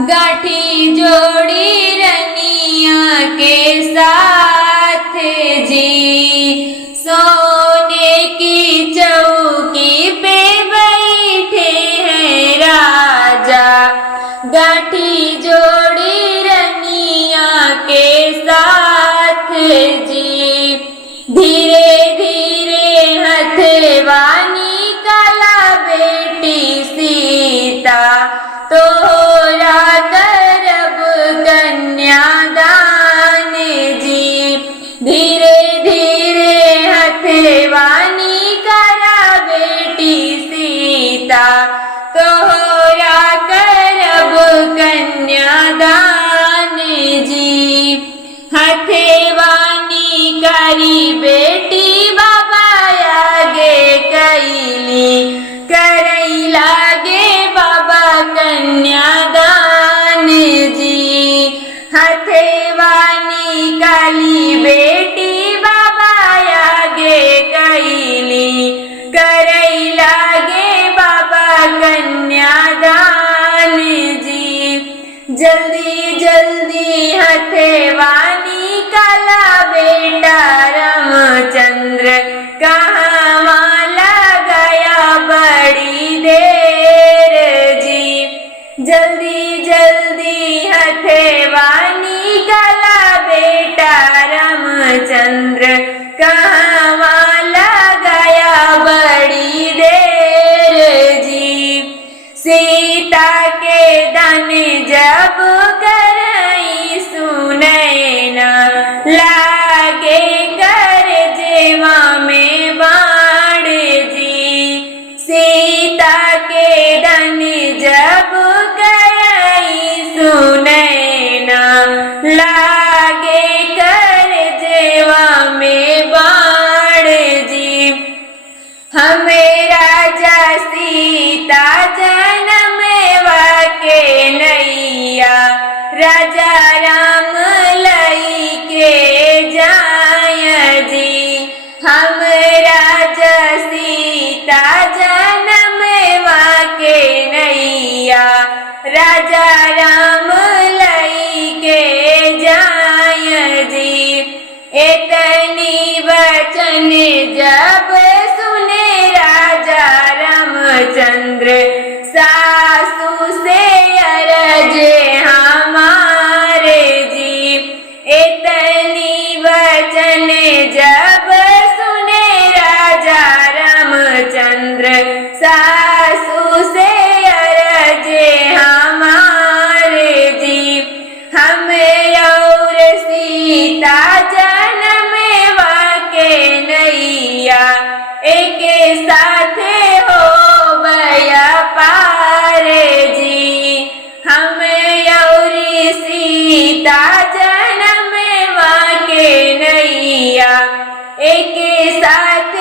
गाठी जोड़ी रनिया के साथ जी। सोने की चौकी पे बैठे हैं राजा, गाठी जोड़ी रनिया के साथ जी। धीरे धीरे हथवानी कला बेटी सीता, तोरा करब कन्यादान जी। धीरे धीरे हथवानी करा बेटी सीता, तोरा करब कन्यादान जी। हथवानी करी बेटी बाबा आगे कैली, करई लागे बाबा कन्यादान जी। हथवानी काली बेटी बाबा आगे कैली, करई लागे बाबा कन्यादान जी। जल्दी जल्दी हथवानी काला बेटा रामचंद्र कहाँ लगाया बड़ी देर जी। जल्दी जल्दी हथवानी काला बेटा रामचंद्र कहाँ लगाया बड़ी देर जी। सीता के दान जब करई सुनैना, लागे कर जेवा में बाण जी। सीता के दान जब करई सुनैना, लागे कर जेवा में बाण जी। हमें राजा सीता जनमवा के नैया, राजा राम लई के जाय जी। हम राजा सीता जनमवा के नैया, राजा राम लई के जाय जी। इतनी वचन जब सुने राजा रामचंद्र, सासू से अरज हमारे जी। इतनी वचन जब सुने राजा रामचंद्र, सासू से अरज हमारे जी। हम और सीता जनमवा के नैया, एक साथ हो गया पार जी। हम और सीता जनमवा के नैया, एक साथ